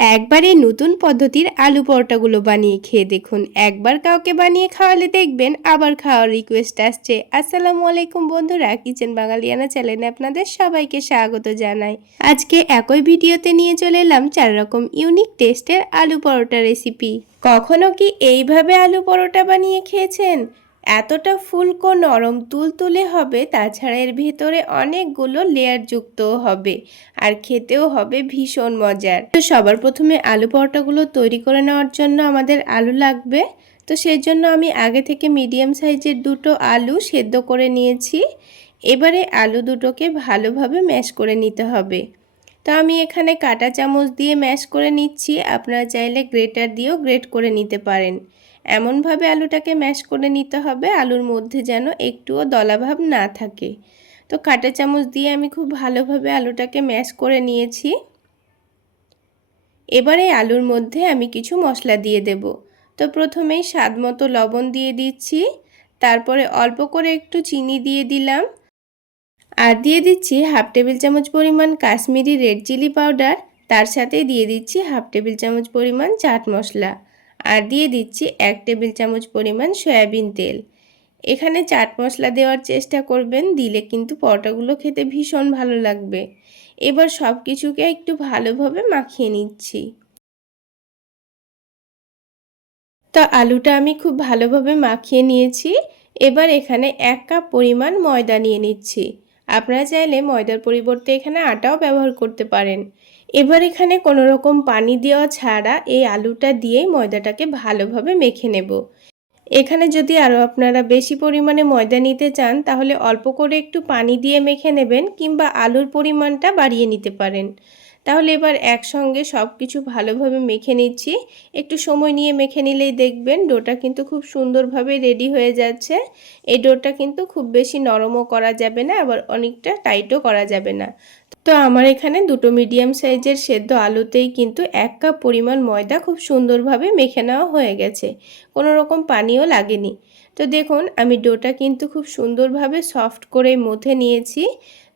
একবার এই নতুন পদ্ধতির আলু পরোটাগুলো বানিয়ে খেয়ে দেখুন। একবার কাউকে বানিয়ে খাওয়ালে দেখবেন আবার খাওয়ার রিকোয়েস্ট আসছে। আসসালামু আলাইকুম বন্ধুরা, কিচেন বাঙালিয়ানা চ্যানেলে আপনাদের সবাইকে স্বাগত জানাই। আজকে একই ভিডিওতে নিয়ে চলে এলাম 4 রকম ইউনিক টেস্টের আলু পরোটা রেসিপি। কখনো কি এইভাবে আলু পরোটা বানিয়ে খেয়েছেন? এতটা ফুলকো নরম তুলতুলে হবে, তাছাড়া এর ভেতরে অনেকগুলো লেয়ার যুক্তও হবে আর খেতেও হবে ভীষণ মজার। তো সবার প্রথমে আলু পরোটাগুলো তৈরি করে নেওয়ার জন্য আমাদের আলু লাগবে। তো সেই জন্য আমি আগে থেকে মিডিয়াম সাইজের দুটো আলু সেদ্ধ করে নিয়েছি। এবারে আলু দুটোকে ভালোভাবে ম্যাশ করে নিতে হবে। তো আমি এখানে কাঁটা চামচ দিয়ে ম্যাশ করে নিচ্ছি, আপনারা চাইলে গ্রেটার দিয়েও গ্রেট করে নিতে পারেন। এমনভাবে আলুটাকে ম্যাশ করে নিতে হবে আলুর মধ্যে যেন একটুও দলাভাব না থাকে। তো কাঁটা চামচ দিয়ে আমি খুব ভালোভাবে আলুটাকে ম্যাশ করে নিয়েছি। এবারে আলুর মধ্যে আমি কিছু মশলা দিয়ে দেব। তো প্রথমেই স্বাদ মতো লবণ দিয়ে দিচ্ছি, তারপরে অল্প করে একটু চিনি দিয়ে দিলাম, আর দিয়ে দিচ্ছি হাফ টেবিল চামচ পরিমাণ কাশ্মীরি রেড চিলি পাউডার। তার সাথে দিয়ে দিচ্ছি হাফ টেবিল চামচ পরিমাণ চাট মশলা, আর দিয়ে দিচ্ছি 1 টেবিল চামচ পরিমাণ সয়াবিন তেল। এখানে চাট মশলা দেওয়ার চেষ্টা করবেন, দিলে কিন্তু পরোটাগুলো খেতে ভীষণ ভালো লাগবে। এবার সব কিছুকে একটু ভালোভাবে মাখিয়ে নিচ্ছি। তো আলুটা আমি খুব ভালোভাবে মাখিয়ে নিয়েছি। এবার এখানে 1 কাপ পরিমাণ ময়দা নিয়ে নিচ্ছি। আপনারা চাইলে ময়দার পরিবর্তে এখানে আটাও ব্যবহার করতে পারেন। এবার এখানে কোনো রকম পানি দেওয়া ছাড়া এই আলুটা দিয়েই ময়দাটাকে ভালোভাবে মেখে নেব। এখানে যদি আরও আপনারা বেশি পরিমাণে ময়দা নিতে চান তাহলে অল্প করে একটু পানি দিয়ে মেখে নেবেন, কিংবা আলুর পরিমাণটা বাড়িয়ে নিতে পারেন। তাহলে এবার একসঙ্গে সব কিছু ভালোভাবে মেখে নিচ্ছি। একটু সময় নিয়ে মেখে নিলেই দেখবেন ডোটা কিন্তু খুব সুন্দরভাবে রেডি হয়ে যাচ্ছে। এই ডোটা কিন্তু খুব বেশি নরমও করা যাবে না, আবার অনেকটা টাইটও করা যাবে না। তো আমার এখানে দুটো মিডিয়াম সাইজের সেদ্ধ আলুতেই কিন্তু 1 কাপ পরিমাণ ময়দা খুব সুন্দরভাবে মেখে নেওয়া হয়ে গেছে, কোনো রকম পানিও লাগেনি। তো দেখুন আমি ডোটা কিন্তু খুব সুন্দরভাবে সফট করে মথে নিয়েছি।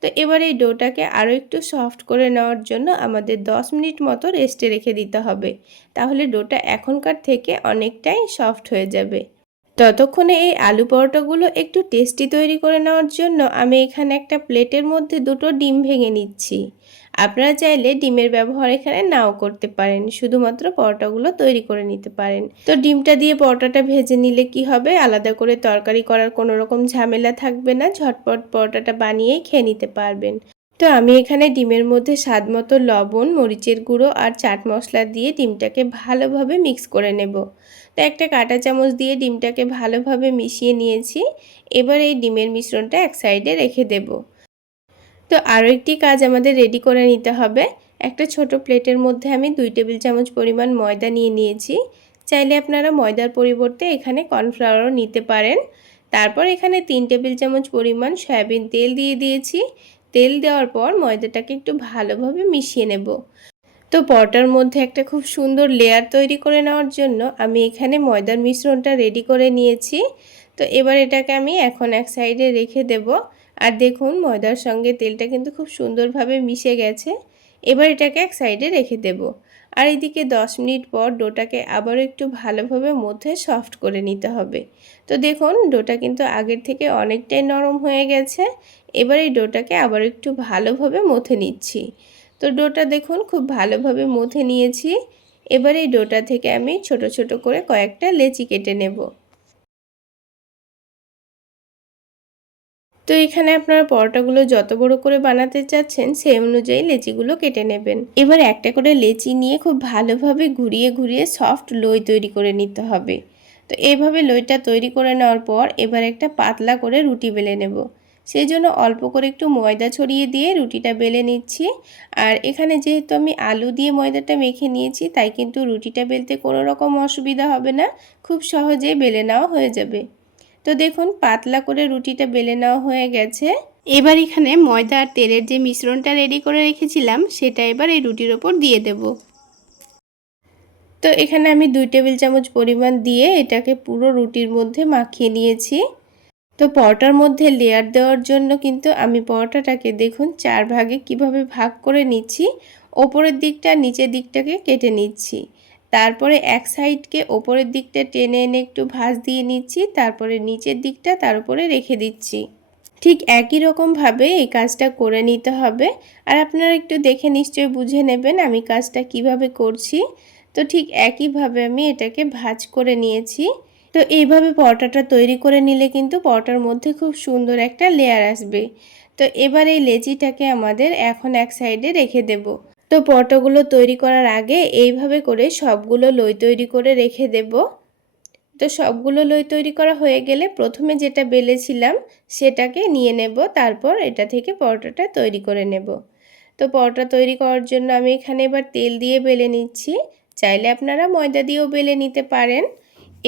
তো এবার এই ডোটাকে আরও একটু সফট করে নেওয়ার জন্য আমাদের 10 মিনিট মতো রেস্টে রেখে দিতে হবে, তাহলে ডোটা এখনকার থেকে অনেকটাই সফট হয়ে যাবে। ততক্ষণে এই আলু পরোটাগুলো একটু টেস্টি তৈরি করে নেওয়ার জন্য আমি এখানে একটা প্লেটের মধ্যে দুটো ডিম ভেঙে নিচ্ছি। আপনারা চাইলে ডিমের ব্যবহার এখানে নাও করতে পারেন, শুধুমাত্র পরোটাগুলো তৈরি করে নিতে পারেন। তো ডিমটা দিয়ে পরোটাটা ভেজে নিলে কি হবে, আলাদা করে তরকারি করার কোনো রকম ঝামেলা থাকবে না, ঝটপট পরোটাটা বানিয়েই খেয়ে নিতে পারবেন। তো আমি এখানে ডিমের মধ্যে স্বাদ মতো লবণ, মরিচের গুঁড়ো আর চাট মশলা দিয়ে ডিমটাকে ভালোভাবে মিক্স করে নেব। তো একটা কাঁটা চামচ দিয়ে ডিমটাকে ভালোভাবে মিশিয়ে নিয়েছি। এবার এই ডিমের মিশ্রণটা এক সাইডে রেখে দেব। তো আরও একটি কাজ আমাদের রেডি করে নিতে হবে। একটা ছোট প্লেটের মধ্যে আমি 2 টেবিল চামচ পরিমাণ ময়দা নিয়ে নিয়েছি। চাইলে আপনারা ময়দার পরিবর্তে এখানে কর্নফ্লাওয়ারও নিতে পারেন। তারপর এখানে 3 টেবিল চামচ পরিমাণ সয়াবিন তেল দিয়ে দিয়েছি। তেল দেওয়ার পর ময়দাটাকে একটু ভালোভাবে মিশিয়ে নেব। তো পরোটার মধ্যে একটা খুব সুন্দর লেয়ার তৈরি করে নেওয়ার জন্য আমি এখানে ময়দার মিশ্রণটা রেডি করে নিয়েছি। তো এবার এটাকে আমি এখন এক সাইডে রেখে দেব। আর দেখুন ময়দার সঙ্গে তেলটা কিন্তু খুব সুন্দরভাবে মিশে গেছে। এবার এটাকে এক সাইডে রেখে দেব। আর এদিকে 10 মিনিট পর ডোটাকে আবারও একটু ভালোভাবে মধ্যে সফট করে নিতে হবে। তো দেখুন ডোটা কিন্তু আগের থেকে অনেকটাই নরম হয়ে গেছে। এবার এই ডোটাকে আবার একটু ভালোভাবে মথে নিচ্ছি। তো ডোটা দেখুন খুব ভালোভাবে মথে নিয়েছি। এবার এই ডোটা থেকে আমি ছোট ছোট করে কয়েকটা লেচি কেটে নেব। তো এখানে আপনারা পরোটাগুলো যত বড় করে বানাতে চাচ্ছেন সেই অনুযায়ী লেচিগুলো কেটে নেবেন। এবার একটা করে লেচি নিয়ে খুব ভালোভাবে ঘুরিয়ে ঘুরিয়ে সফট লোই তৈরি করে নিতে হবে। তো এইভাবে লোইটা তৈরি করে নেওয়ার পর এবার একটা পাতলা করে রুটি বেলে নেব। সেই জন্য অল্প করে একটু ময়দা ছড়িয়ে দিয়ে রুটিটা বেলে নিচ্ছি। আর এখানে যেহেতু আমি আলু দিয়ে ময়দাটা মেখে নিয়েছি, তাই কিন্তু রুটিটা বেলতে কোনো রকম অসুবিধা হবে না, খুব সহজেই বেলে নেওয়া হয়ে যাবে। তো দেখুন পাতলা করে রুটিটা বেলে নেওয়া হয়ে গেছে। এবার এখানে ময়দা আর তেলের যে মিশ্রণটা রেডি করে রেখেছিলাম সেটা এবার এই রুটির ওপর দিয়ে দেব। তো এখানে আমি 2 টেবিল চামচ পরিমাণ দিয়ে এটাকে পুরো রুটির মধ্যে মাখিয়ে নিয়েছি। তো পরোটার মধ্যে লেয়ার দেওয়ার জন্য কিন্তু আমি পরোটাটাকে দেখুন 4 ভাগে কিভাবে ভাগ করে নিচ্ছি, ওপরের দিকটা নিচের দিকটাকে কেটে নিচ্ছি। তারপরে এক সাইডকে ওপরের দিকটা টেনে এনে একটু ভাঁজ দিয়ে নিচ্ছি, তারপরে নিচের দিকটা তার উপরে রেখে দিচ্ছি। ঠিক একই রকমভাবে এই কাজটা করে নিতে হবে। আর আপনারা একটু দেখে নিশ্চয়ই বুঝে নেবেন আমি কাজটা কিভাবে করছি। তো ঠিক একইভাবে আমি এটাকে ভাঁজ করে নিয়েছি। তো এইভাবে পরোটাটা তৈরি করে নিলে কিন্তু পরোটার মধ্যে খুব সুন্দর একটা লেয়ার আসবে। তো এবার এই লেচিটাকে আমাদের এখন এক সাইডে রেখে দেব। তো পরোটাগুলো তৈরি করার আগে এইভাবে করে সবগুলো লই তৈরি করে রেখে দেব। তো সবগুলো লই তৈরি করা হয়ে গেলে প্রথমে যেটা বেলেছিলাম সেটাকে নিয়ে নেব, তারপর এটা থেকে পরোটাটা তৈরি করে নেব। তো পরোটা তৈরি করার জন্য আমি এখানে এবার তেল দিয়ে বেলে নিচ্ছি। চাইলে আপনারা ময়দা দিয়েও বেলে নিতে পারেন।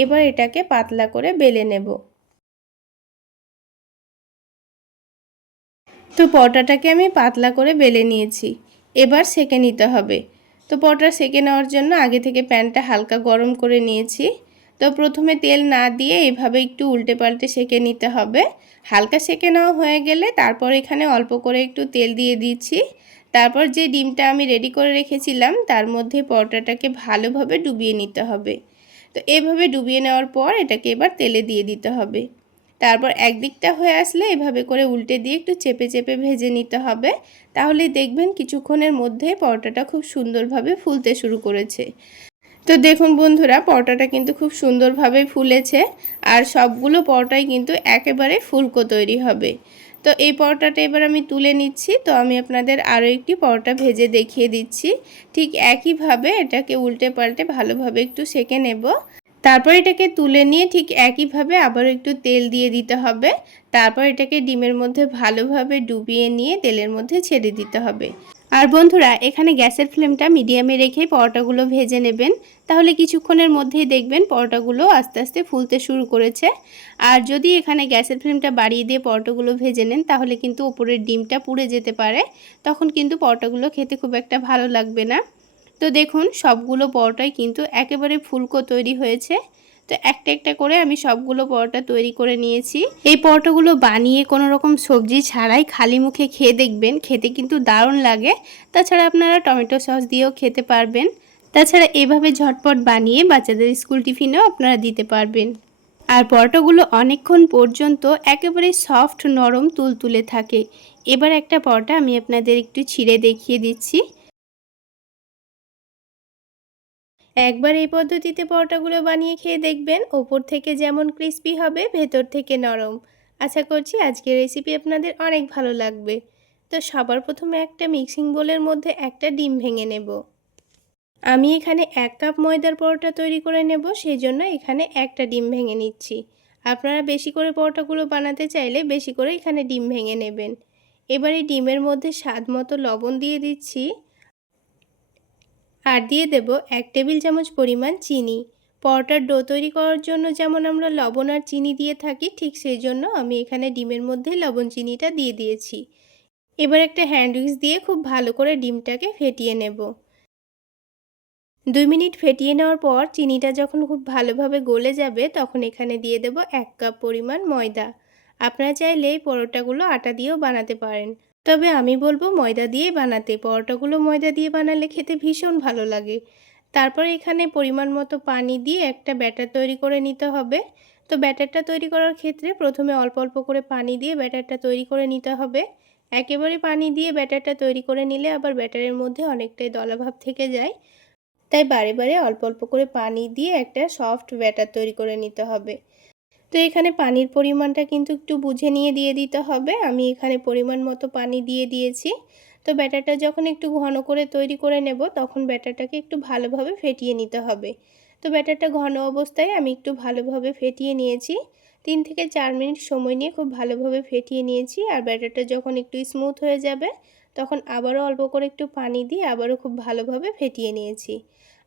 এবার এটাকে পাতলা করে বেলে নেব। তো পরোটাটাকে আমি পাতলা করে বেলে নিয়েছি। এবার সেঁকে নিতে হবে। তো পরোটা সেঁকে নেওয়ার জন্য আগে থেকে প্যানটা হালকা গরম করে নিয়েছি। তো প্রথমে তেল না দিয়ে এভাবে একটু উল্টে পাল্টে সেঁকে নিতে হবে। হালকা সেঁকে নেওয়া হয়ে গেলে তারপর এখানে অল্প করে একটু তেল দিয়ে দিচ্ছি। তারপর যে ডিমটা আমি রেডি করে রেখেছিলাম তার মধ্যে পরোটাটাকে ভালোভাবে ডুবিয়ে নিতে হবে। তো এভাবে ডুবিয়ে নেওয়ার পর এটাকে এবার তেলে দিয়ে দিতে হবে। তারপর একদিকটা হয়ে আসলে এভাবে করে উল্টে দিয়ে একটু চেপে চেপে ভেজে নিতে হবে। তাহলেই দেখবেন কিছুক্ষণের মধ্যে পরোটাটা খুব সুন্দরভাবে ফুলতে শুরু করেছে। তো দেখুন বন্ধুরা, পরোটাটা কিন্তু খুব সুন্দরভাবে ফুলেছে আর সবগুলো পরোটাই কিন্তু একেবারে ফুলকো তৈরি হবে। তো এই পরোটাটা এবার আমি তুলে নিচ্ছি। তো আমি আপনাদের আরও একটি পরোটা ভেজে দেখিয়ে দিচ্ছি। ঠিক একইভাবে এটাকে উল্টে পাল্টে ভালোভাবে একটু সেঁকে নেব। তারপর এটাকে তুলে নিয়ে ঠিক একইভাবে আবারও একটু তেল দিয়ে দিতে হবে। তারপর এটাকে ডিমের মধ্যে ভালোভাবে ডুবিয়ে নিয়ে তেলের মধ্যে ছেড়ে দিতে হবে। আর বন্ধুরা, এখানে গ্যাসের ফ্লেমটা মিডিয়ামে রেখে পরোটাগুলো ভেজে নেবেন। তাহলে কিছুক্ষণের মধ্যেই দেখবেন পরোটাগুলো আস্তে আস্তে ফুলতে শুরু করেছে। আর যদি এখানে গ্যাসের ফ্লেমটা বাড়িয়ে দিয়ে পরোটাগুলো ভেজে নেন তাহলে কিন্তু ওপরের ডিমটা পুড়ে যেতে পারে। তখন কিন্তু পরোটাগুলো খেতে খুব একটা ভালো লাগবে না। তো দেখুন সবগুলো পরোটাই কিন্তু একেবারে ফুলকো তৈরি হয়েছে। তো একটা একটা করে আমি সবগুলো পরোটা তৈরি করে নিয়েছি। এই পরোটাগুলো বানিয়ে কোনো রকম সবজি ছাড়াই খালি মুখে খেয়ে দেখবেন, খেতে কিন্তু দারুণ লাগে। তাছাড়া আপনারা টমেটো সস দিয়েও খেতে পারবেন। তাছাড়া এভাবে ঝটপট বানিয়ে বাচ্চাদের স্কুল টিফিনেও আপনারা দিতে পারবেন। আর পরোটাগুলো অনেকক্ষণ পর্যন্ত একেবারে সফট নরম তুলতুলে থাকে। এবার একটা পরোটা আমি আপনাদের একটু ছিঁড়ে দেখিয়ে দিচ্ছি। একবার এই পদ্ধতিতে পরোটাগুলো বানিয়ে খেয়ে দেখবেন, ওপর থেকে যেমন ক্রিস্পি হবে ভেতর থেকে নরম। আশা করছি আজকের রেসিপি আপনাদের অনেক ভালো লাগবে। তো সবার প্রথমে একটা মিক্সিং বোলের মধ্যে একটা ডিম ভেঙে নেব। আমি এখানে 1 কাপ ময়দার পরোটা তৈরি করে নেব, সেই জন্য এখানে একটা ডিম ভেঙে নিচ্ছি। আপনারা বেশি করে পরোটাগুলো বানাতে চাইলে বেশি করে এখানে ডিম ভেঙে নেবেন। এবার এই ডিমের মধ্যে স্বাদ মতো লবণ দিয়ে দিচ্ছি আর দিয়ে দেব 1 টেবিল চামচ পরিমাণ চিনি। পরোটার ডো তৈরি করার জন্য যেমন আমরা লবণ আর চিনি দিয়ে থাকি, ঠিক সেই জন্য আমি এখানে ডিমের মধ্যে লবণ চিনিটা দিয়ে দিয়েছি। এবার একটা হ্যান্ড উইক্স দিয়ে খুব ভালো করে ডিমটাকে ফেটিয়ে নেব। 2 মিনিট ফেটিয়ে নেওয়ার পর চিনিটা যখন খুব ভালোভাবে গলে যাবে তখন এখানে দিয়ে দেব 1 কাপ পরিমাণ ময়দা। আপনারা চাইলে এই পরোটাগুলো আটা দিয়েও বানাতে পারেন, তবে আমি বলবো ময়দা দিয়েই বানাতে। পরোটাগুলো ময়দা দিয়ে বানালে খেতে ভীষণ ভালো লাগে। তারপর এখানে পরিমাণ মতো পানি দিয়ে একটা ব্যাটার তৈরি করে নিতে হবে। তো ব্যাটারটা তৈরি করার ক্ষেত্রে প্রথমে অল্প অল্প করে পানি দিয়ে ব্যাটারটা তৈরি করে নিতে হবে। একেবারে পানি দিয়ে ব্যাটারটা তৈরি করে নিলে আবার ব্যাটারের মধ্যে অনেকটাই দলাভাব থেকে যায়। তাই বারে বারে অল্প অল্প করে পানি দিয়ে একটা সফট ব্যাটার তৈরি করে নিতে হবে। তো এখানে পানির পরিমাণটা কিন্তু একটু বুঝে নিয়ে দিয়ে দিতে হবে। আমি এখানে পরিমাণ মতো পানি দিয়ে দিয়েছি। তো ব্যাটারটা যখন একটু ঘন করে তৈরি করে নেব তখন ব্যাটারটাকে একটু ভালোভাবে ফেটিয়ে নিতে হবে। তো ব্যাটারটা ঘন অবস্থায় আমি একটু ভালোভাবে ফেটিয়ে নিয়েছি। 3 থেকে 4 মিনিট সময় নিয়ে খুব ভালোভাবে ফেটিয়ে নিয়েছি। আর ব্যাটারটা যখন একটু স্মুথ হয়ে যাবে তখন আবারও অল্প করে একটু পানি দিয়ে আবারও খুব ভালোভাবে ফেটিয়ে নিয়েছি।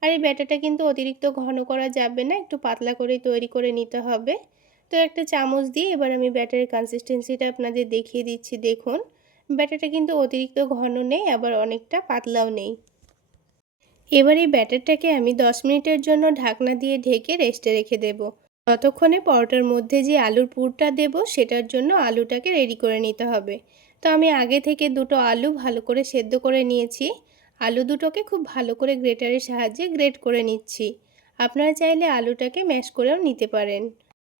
আর এই ব্যাটারটা কিন্তু অতিরিক্ত ঘন করা যাবে না, একটু পাতলা করেই তৈরি করে নিতে হবে। তো একটা চামচ দিয়ে এবার আমি ব্যাটারের কনসিস্টেন্সিটা আপনাদের দেখিয়ে দিচ্ছি। দেখুন ব্যাটারটা কিন্তু অতিরিক্ত ঘন নেই, আবার অনেকটা পাতলাও নেই। এবার এই ব্যাটারটাকে আমি 10 মিনিটের জন্য ঢাকনা দিয়ে ঢেকে রেস্টে রেখে দেব। ততক্ষণে পরোটার মধ্যে যে আলুর পুরটা দেব সেটার জন্য আলুটাকে রেডি করে নিতে হবে। তো আমি আগে থেকে দুটো আলু ভালো করে সেদ্ধ করে নিয়েছি। আলু দুটোকে খুব ভালো করে গ্রেটারের সাহায্যে গ্রেট করে নিচ্ছি। আপনারা চাইলে আলুটাকে ম্যাশ করেও নিতে পারেন।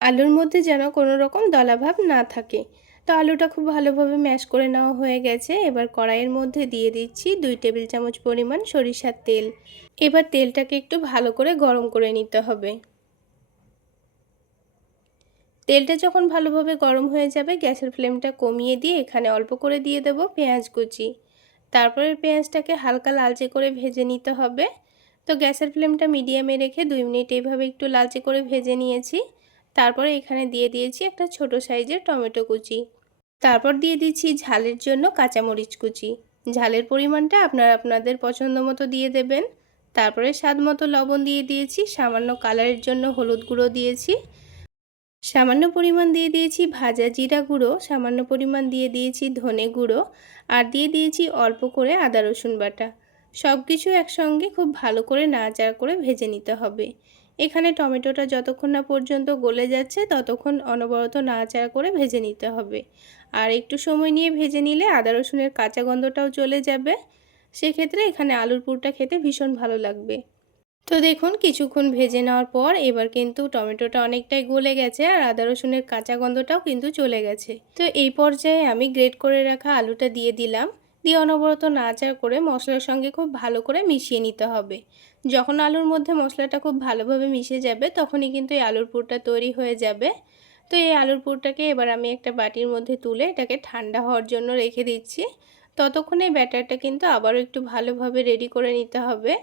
আলুর মধ্যে যেন কোনো রকম দলাভাব না থাকে। তো আলুটা খুব ভালোভাবে ম্যাশ করে নেওয়া হয়ে গেছে। এবার কড়াইয়ের মধ্যে দিয়ে দিচ্ছি 2 টেবিল চামচ পরিমাণ সরিষার তেল। এবার তেলটাকে একটু ভালো করে গরম করে নিতে হবে। তেলটা যখন ভালোভাবে গরম হয়ে যাবে, গ্যাসের ফ্লেমটা কমিয়ে দিয়ে এখানে অল্প করে দিয়ে দেব পেঁয়াজ কুচি। তারপরে পেঁয়াজটাকে হালকা লালচে করে ভেজে নিতে হবে। তো গ্যাসের ফ্লেমটা মিডিয়ামে রেখে 2 মিনিট এইভাবে একটু লালচে করে ভেজে নিয়েছি। তারপরে এখানে দিয়ে দিয়েছি একটা ছোট সাইজের টমেটো কুচি। তারপর দিয়ে দিচ্ছি ঝালের জন্য কাঁচামরিচ কুচি। ঝালের পরিমাণটা আপনারা আপনাদের পছন্দ মতো দিয়ে দেবেন। তারপরে স্বাদ মতো লবণ দিয়ে দিয়েছি, সামান্য কালারের জন্য হলুদ গুঁড়ো দিয়েছি, সামান্য পরিমাণ দিয়ে দিয়েছি ভাজা জিরা গুঁড়ো, সামান্য পরিমাণ দিয়ে দিয়েছি ধনে গুঁড়ো, আর দিয়ে দিয়েছি অল্প করে আদা রসুন বাটা। সব কিছু একসঙ্গে খুব ভালো করে নাড়াচাড়া করে ভেজে নিতে হবে। এখানে টমেটোটা যতক্ষণ না পর্যন্ত গলে যাচ্ছে ততক্ষণ অনবরত নাড়াচাড়া করে ভেজে নিতে হবে। আর একটু সময় নিয়ে ভেজে নিলে আদা রসুনের কাঁচা গন্ধটাও চলে যাবে। সেক্ষেত্রে এখানে আলুর পুরটা খেতে ভীষণ ভালো লাগবে। তো দেখুন কিছুক্ষণ ভেজে নেওয়ার পর এবার কিন্তু টমেটোটা অনেকটাই গলে গেছে আর আদা রসুনের কাঁচা গন্ধটাও কিন্তু চলে গেছে। তো এই পর্যায়ে আমি গ্রেট করে রাখা আলুটা দিয়ে দিলাম। দিয়ে অনবরত নাড়াচাড়া করে মশলার সঙ্গে খুব ভালো করে মিশিয়ে নিতে হবে। যখন আলুর মধ্যে মশলাটা খুব ভালোভাবে মিশে যাবে তখনই কিন্তু এই আলুর পুরটা তৈরি হয়ে যাবে। তো এই আলুর পুরটাকে এবার আমি একটা বাটির মধ্যে তুলে এটাকে ঠান্ডা হওয়ার জন্য রেখে দিচ্ছি। ততক্ষণে ব্যাটারটা কিন্তু আবারও একটু ভালোভাবে রেডি করে নিতে হবে।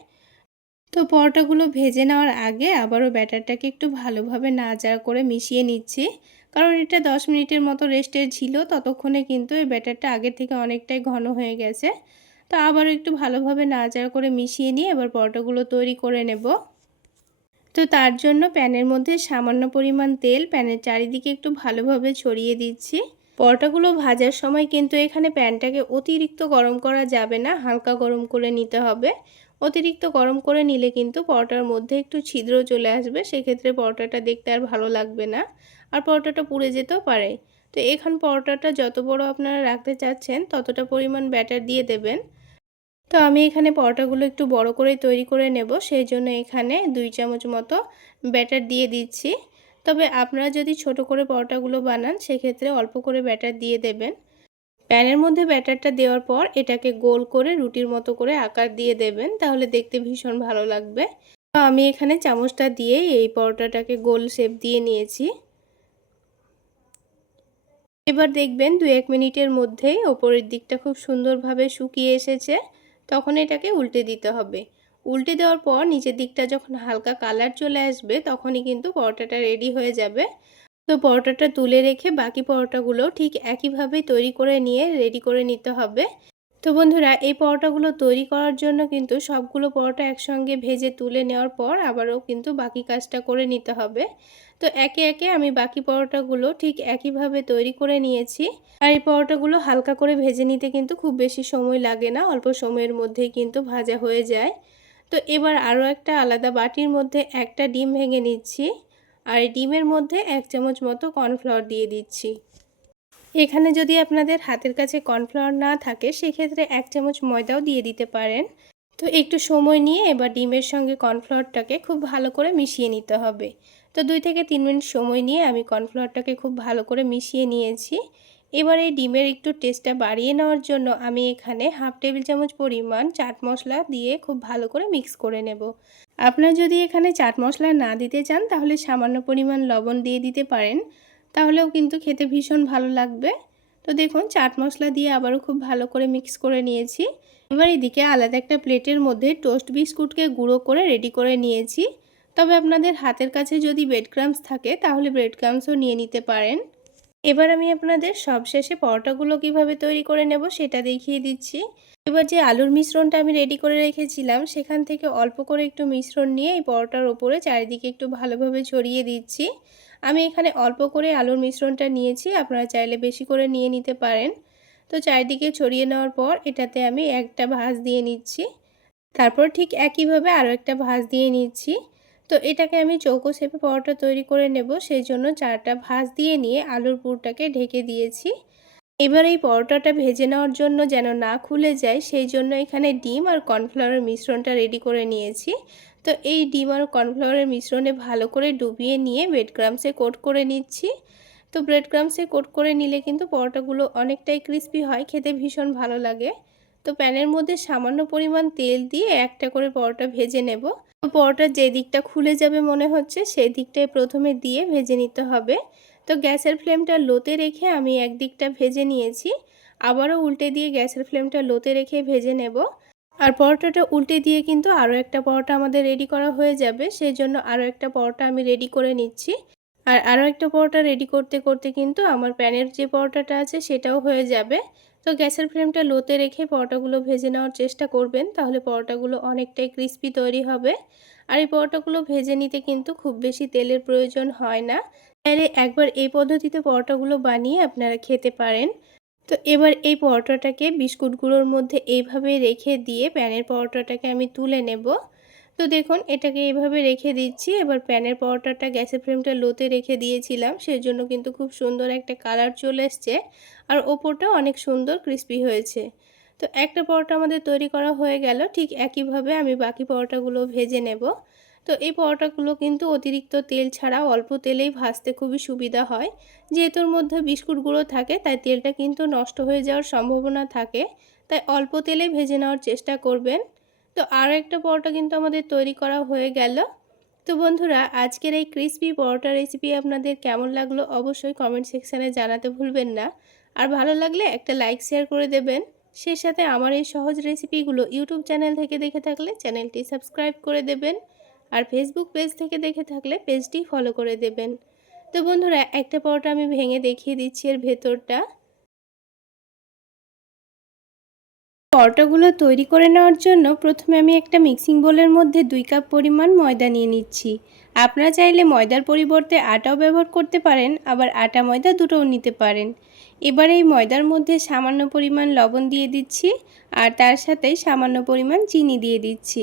তো পরোটাগুলো ভেজে নেওয়ার আগে আবারও ব্যাটারটাকে একটু ভালোভাবে নাড়াচাড়া করে মিশিয়ে নিচ্ছি, কারণ এটা 10 মিনিটের মতো রেস্টের ছিল। ততক্ষণে কিন্তু এই ব্যাটারটা আগের থেকে অনেকটাই ঘন হয়ে গেছে। তো আবারও একটু ভালোভাবে নাড়াচাড়া করে মিশিয়ে নিয়ে এবার পরোটাগুলো তৈরি করে নেব। তো তার জন্য প্যানের মধ্যে সামান্য পরিমাণ তেল প্যানের চারিদিকে একটু ভালোভাবে ছড়িয়ে দিচ্ছি। পরোটাগুলো ভাজার সময় কিন্তু এখানে প্যানটাকে অতিরিক্ত গরম করা যাবে না, হালকা গরম করে নিতে হবে। অতিরিক্ত গরম করে নিলে কিন্তু পরোটার মধ্যে একটু ছিদ্র চলে আসবে, সেক্ষেত্রে পরোটাটা দেখতে আর ভালো লাগবে না, আর পরোটাটা পুড়ে যেতেও পারে। তো এখন পরোটাটা যত বড় আপনারা রাখতে চাচ্ছেন ততটা পরিমাণ ব্যাটার দিয়ে দেবেন। তো আমি এখানে পরোটাগুলো একটু বড় করেই তৈরি করে নেব, সেই জন্য এখানে 2 চামচ মতো ব্যাটার দিয়ে দিচ্ছি। তবে আপনারা যদি ছোট করে পরোটাগুলো বানান সেক্ষেত্রে অল্প করে ব্যাটার দিয়ে দেবেন। প্যানের মধ্যে ব্যাটারটা দেওয়ার পর এটাকে গোল করে রুটির মতো করে আকার দিয়ে দেবেন, তাহলে দেখতে ভীষণ ভালো লাগবে। তো আমি এখানে চামচটা দিয়ে এই পরোটাটাকে গোল শেপ দিয়ে নিয়েছি। এবার দেখবেন 2-1 মিনিটের মধ্যেই ওপরের দিকটা খুব সুন্দরভাবে শুকিয়ে এসেছে। তখন এটাকে উল্টে দিতে হবে। উল্টে দেওয়ার পর নিচের দিকটা যখন হালকা কালার চলে আসবে তখনই কিন্তু পরোটাটা রেডি হয়ে যাবে। তো পরোটাটা তুলে রেখে বাকি পরোটাগুলো ঠিক একইভাবে তৈরি করে নিয়ে রেডি করে নিতে হবে। তো বন্ধুরা, এই পরোটাগুলো তৈরি করার জন্য কিন্তু সবগুলো পরোটা একসঙ্গে ভেজে তুলে নেওয়ার পর আবারও কিন্তু বাকি কাজটা করে নিতে হবে। তো একে একে আমি বাকি পরোটাগুলো ঠিক একইভাবে তৈরি করে নিয়েছি। আর এই পরোটাগুলো হালকা করে ভেজে নিতে কিন্তু খুব বেশি সময় লাগে না, অল্প সময়ের মধ্যেই কিন্তু ভাজা হয়ে যায়। তো এবার আরও একটা আলাদা বাটির মধ্যে একটা ডিম ভেঙে নিচ্ছি, আর এই ডিমের মধ্যে 1 চামচ মতো কর্নফ্লাওয়ার দিয়ে দিচ্ছি। এখানে যদি আপনাদের হাতের কাছে কর্নফ্লাওয়ার না থাকে সেক্ষেত্রে 1 চামচ ময়দাও দিয়ে দিতে পারেন। তো একটু সময় নিয়ে এবার ডিমের সঙ্গে কর্নফ্লাওয়ারটাকে খুব ভালো করে মিশিয়ে নিতে হবে। তো 2 থেকে 3 মিনিট সময় নিয়ে আমি কর্নফ্লাওয়ারটাকে খুব ভালো করে মিশিয়ে নিয়েছি। এবার এই ডিমের একটু টেস্টটা বাড়িয়ে নেওয়ার জন্য আমি এখানে হাফ টেবিল চামচ পরিমাণ চাট মশলা দিয়ে খুব ভালো করে মিক্স করে নেব। আপনারা যদি এখানে চাট মশলা না দিতে চান তাহলে সামান্য পরিমাণ লবণ দিয়ে দিতে পারেন, তাহলেও কিন্তু খেতে ভীষণ ভালো লাগবে। তো দেখুন চাট মশলা দিয়ে আবারও খুব ভালো করে মিক্স করে নিয়েছি। এবার এদিকে আলাদা একটা প্লেটের মধ্যে টোস্ট বিস্কুটকে গুঁড়ো করে রেডি করে নিয়েছি। তবে আপনাদের হাতের কাছে যদি ব্রেড ক্রাম্বস থাকে তাহলে ব্রেড ক্রাম্বসও নিয়ে নিতে পারেন। এবার আমি আপনাদের সবশেষে পরোটাগুলো কিভাবে তৈরি করে নেব সেটা দেখিয়ে দিচ্ছি। এবার যে আলুর মিশ্রণটা আমি রেডি করে রেখেছিলাম সেখান থেকে অল্প করে একটু মিশ্রণ নিয়ে এই পরোটার ওপরে চারিদিকে একটু ভালোভাবে ছড়িয়ে দিচ্ছি। আমি এখানে অল্প করে আলুর মিশ্রণটা নিয়েছি, আপনারা চাইলে বেশি করে নিয়ে নিতে পারেন। তো চারিদিকে ছড়িয়ে নেওয়ার পর এটাতে আমি একটা ভাঁজ দিয়ে নিচ্ছি। তারপর ঠিক একইভাবে আরও একটা ভাঁজ দিয়ে নিচ্ছি। তো এটাকে আমি চৌকো শেপে পরোটা তৈরি করে নেব, সেই জন্য 4টা ভাঁজ দিয়ে নিয়ে আলুর পুরটাকে ঢেকে দিয়েছি। এবার এই পরোটাটা ভেজে নেওয়ার জন্য যেন না খুলে যায় সেই জন্য এখানে ডিম আর কর্নফ্লাওয়ারের মিশ্রণটা রেডি করে নিয়েছি। তো এই ডিম আর কর্নফ্লাওয়ারের মিশ্রণে ভালো করে ডুবিয়ে নিয়ে ব্রেড ক্রাম্বসে কোট করে নিচ্ছি। তো ব্রেড ক্রাম্বসে কোট করে নিলে কিন্তু পরোটাগুলো অনেকটাই ক্রিস্পি হয়, খেতে ভীষণ ভালো লাগে। তো প্যানের মধ্যে সামান্য পরিমাণ তেল দিয়ে একটা করে পরোটা ভেজে নেব। তো পরোটার যে দিকটা খুলে যাবে মনে হচ্ছে সেই দিকটাই প্রথমে দিয়ে ভেজে নিতে হবে। তো গ্যাসের ফ্লেমটা লোতে রেখে আমি একদিকটা ভেজে নিয়েছি, আবারও উল্টে দিয়ে গ্যাসের ফ্লেমটা লোতে রেখে ভেজে নেব। আর পরোটাটা উল্টে দিয়ে কিন্তু আরও একটা পরোটা আমাদের রেডি করা হয়ে যাবে, সেই জন্য আরও একটা পরোটা আমি রেডি করে নিচ্ছি। আর আরও একটা পরোটা রেডি করতে করতে কিন্তু আমার প্যানের যে পরোটাটা আছে সেটাও হয়ে যাবে। তো গ্যাসের ফ্লেমটা লোতে রেখে পরোটাগুলো ভেজে নেওয়ার চেষ্টা করবেন, তাহলে পরোটাগুলো অনেকটাই ক্রিস্পি তৈরি হবে। আর এই পরোটাগুলো ভেজে নিতে কিন্তু খুব বেশি তেলের প্রয়োজন হয় না। চাইলে একবার এই পদ্ধতিতে পরোটাগুলো বানিয়ে আপনারা খেতে পারেন। তো এবার এই পরোটাটাকে বিস্কুট গুঁড়োর মধ্যে এইভাবে রেখে দিয়ে প্যানের পরোটাটাকে আমি তুলে নেব। তো দেখুন এটাকে এইভাবে রেখে দিচ্ছি। এবার প্যানের পরোটাটা গ্যাসের ফ্লেমটা লোতে রেখে দিয়েছিলাম, সেজন্য কিন্তু খুব সুন্দর একটা কালার চলে এসছে আর ওপরটা অনেক সুন্দর ক্রিস্পি হয়েছে। তো একটা পরোটা আমাদের তৈরি করা হয়ে গেল। ঠিক একইভাবে আমি বাকি পরোটাগুলো ভেজে নেব। তো এই পরোটাগুলো কিন্তু অতিরিক্ত তেল ছাড়া অল্প তেলেই ভাজতে খুবই সুবিধা হয়। যেহেতু এর মধ্যে বিস্কুট গুঁড়ো থাকে তাই তেলটা কিন্তু নষ্ট হয়ে যাওয়ার সম্ভাবনা থাকে, তাই অল্প তেলে ভেজে নেওয়ার চেষ্টা করবেন। তো আরও একটা পরোটা কিন্তু আমাদের তৈরি করা হয়ে গেল। তো বন্ধুরা, আজকের এই ক্রিসপি পরোটা রেসিপি আপনাদের কেমন লাগলো অবশ্যই কমেন্ট সেকশানে জানাতে ভুলবেন না। আর ভালো লাগলে একটা লাইক শেয়ার করে দেবেন। সেই সাথে আমার এই সহজ রেসিপিগুলো ইউটিউব চ্যানেল থেকে দেখে থাকলে চ্যানেলটি সাবস্ক্রাইব করে দেবেন। আর ফেসবুক পেজ থেকে দেখে থাকলে পেজটি ফলো করে দেবেন। তো বন্ধুরা, একটা পরোটা আমি ভেঙে দেখিয়ে দিচ্ছি এর ভেতরটা। পরোটাগুলো তৈরি করে নেওয়ার জন্য প্রথমে আমি একটা মিক্সিং বোলের মধ্যে 2 কাপ পরিমাণ ময়দা নিয়ে নিচ্ছি। আপনারা চাইলে ময়দার পরিবর্তে আটাও ব্যবহার করতে পারেন, আবার আটা ময়দা দুটোও নিতে পারেন। এবার এই ময়দার মধ্যে সামান্য পরিমাণ লবণ দিয়ে দিচ্ছি আর তার সাথে সামান্য পরিমাণ চিনি দিয়ে দিচ্ছি।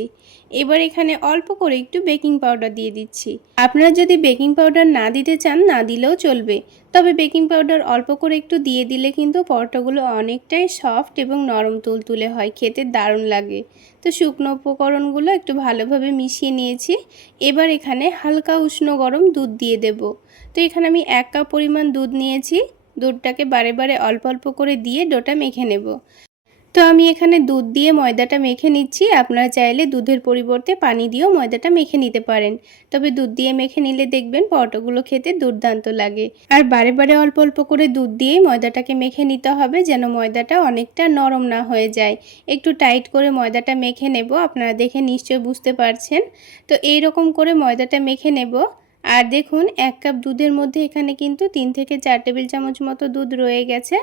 এবার এখানে অল্প করে একটু বেকিং পাউডার দিয়ে দিচ্ছি। আপনারা যদি বেকিং পাউডার না দিতে চান না দিলেও চলবে, তবে বেকিং পাউডার অল্প করে একটু দিয়ে দিলে কিন্তু পরোটাগুলো অনেকটাই সফট এবং নরম তুলতুলে হয়, খেতে দারুণ লাগে। তো শুকনো উপকরণগুলো একটু ভালোভাবে মিশিয়ে নিয়েছি। এবার এখানে হালকা উষ্ণ গরম দুধ দিয়ে দেব। তো এখানে আমি 1 কাপ পরিমাণ দুধ নিয়েছি। দুধটাকে বারে বারে অল্প অল্প করে দিয়ে ডোটা মেখে নেব। তো আমি এখানে দুধ দিয়ে ময়দাটা মেখে নিচ্ছি। আপনারা চাইলে দুধের পরিবর্তে পানি দিয়েও ময়দাটা মেখে নিতে পারেন, তবে দুধ দিয়ে মেখে নিলে দেখবেন পরোটাগুলো খেতে দুর্দান্ত লাগে। আর বারে বারে অল্প অল্প করে দুধ দিয়েই ময়দাটাকে মেখে নিতে হবে, যেন ময়দাটা অনেকটা নরম না হয়ে যায়। একটু টাইট করে ময়দাটা মেখে নেব, আপনারা দেখে নিশ্চয়ই বুঝতে পারছেন। তো এই রকম করে ময়দাটা মেখে নেব। আর দেখুন 1 কাপ দুধের মধ্যে এখানে কিন্তু 3 থেকে 4 টেবিল চামচ মতো দুধ রয়ে গেছে।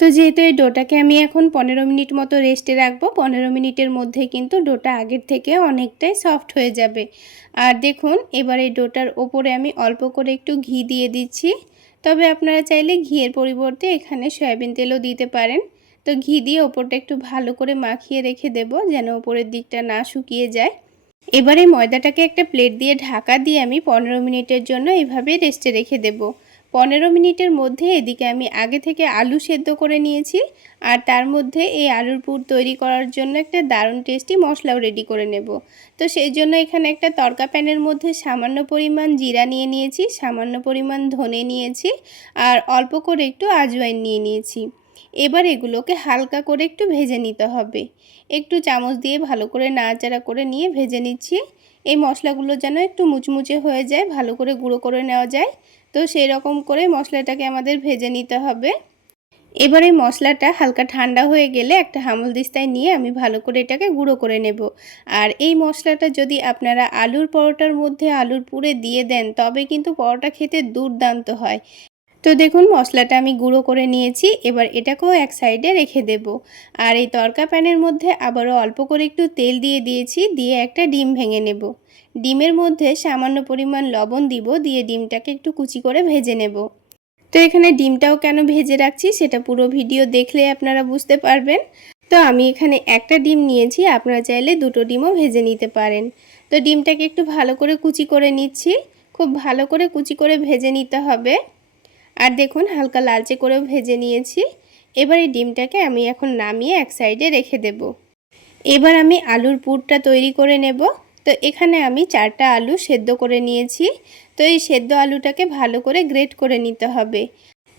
তো যেহেতু এই ডোটাকে আমি এখন 15 মিনিট মতো রেস্টে রাখবো, 15 মিনিটের মধ্যে কিন্তু ডোটা আগের থেকে অনেকটাই সফট হয়ে যাবে। আর দেখুন এবার এই ডোটার ওপরে আমি অল্প করে একটু ঘি দিয়ে দিচ্ছি, তবে আপনারা চাইলে ঘিয়ের পরিবর্তে এখানে সয়াবিন তেলও দিতে পারেন। তো ঘি দিয়ে ওপরটা একটু ভালো করে মাখিয়ে রেখে দেব, যেন ওপরের দিকটা না শুকিয়ে যায়। এবারে ময়দাটাকে একটা প্লেট দিয়ে ঢাকা দিয়ে আমি 15 মিনিটের জন্য এভাবে রেস্টে রেখে দেব। 15 মিনিটের মধ্যে এদিকে আমি আগে থেকে আলু সেদ্ধ করে নিয়েছি, আর তার মধ্যে এই আলুর পুর তৈরি করার জন্য একটা দারুণ টেস্টি মশলাও রেডি করে নেব। তো সেই জন্য এখানে একটা তড়কা প্যানের মধ্যে সামান্য পরিমাণ জিরা নিয়ে নিয়েছি, সামান্য পরিমাণ ধনে নিয়েছি আর অল্প করে একটু আজওয়াইন নিয়ে নিয়েছি। এবার এগুলোকে হালকা করে একটু ভেজে নিতে হবে। একটু চামচ দিয়ে ভালো করে নাড়াচাড়া করে নিয়ে ভেজে নিচ্ছি। এই মশলাগুলো যেন একটু মুচমুচে হয়ে যায়, ভালো করে গুঁড়ো করে নেওয়া যায়। তো সেই রকম করে মশলাটাকে আমাদের ভেজে নিতে হবে। এবার এই মশলাটা হালকা ঠান্ডা হয়ে গেলে একটা হামালদিস্তায় নিয়ে আমি ভালো করে এটাকে গুঁড়ো করে নেব। আর এই মশলাটা যদি আপনারা আলুর পরোটার মধ্যে আলুর পুরে দিয়ে দেন তবে কিন্তু পরোটা খেতে দুর্দান্ত হয়। তো দেখুন মশলাটা আমি গুঁড়ো করে নিয়েছি, এবার এটাকেও এক সাইডে রেখে দেব। আর এই তড়কা প্যানের মধ্যে আবারও অল্প করে একটু তেল দিয়ে দিয়েছি, দিয়ে একটা ডিম ভেঙে নেব। ডিমের মধ্যে সামান্য পরিমাণ লবণ দিব, দিয়ে ডিমটাকে একটু কুচি করে ভেজে নেব। তো এখানে ডিমটাও কেন ভেজে রাখছি সেটা পুরো ভিডিও দেখলে আপনারা বুঝতে পারবেন। তো আমি এখানে একটা ডিম নিয়েছি, আপনারা চাইলে দুটো ডিমও ভেজে নিতে পারেন। তো ডিমটাকে একটু ভালো করে কুচি করে নিচ্ছি, খুব ভালো করে কুচি করে ভেজে নিতে হবে। আর দেখুন হালকা লালচে করেও ভেজে নিয়েছি। এবার এই ডিমটাকে আমি এখন নামিয়ে এক সাইডে রেখে দেব। এবার আমি আলুর পুরটা তৈরি করে নেব। তো এখানে আমি 4টা আলু সেদ্ধ করে নিয়েছি। তো এই সেদ্ধ আলুটাকে ভালো করে গ্রেট করে নিতে হবে।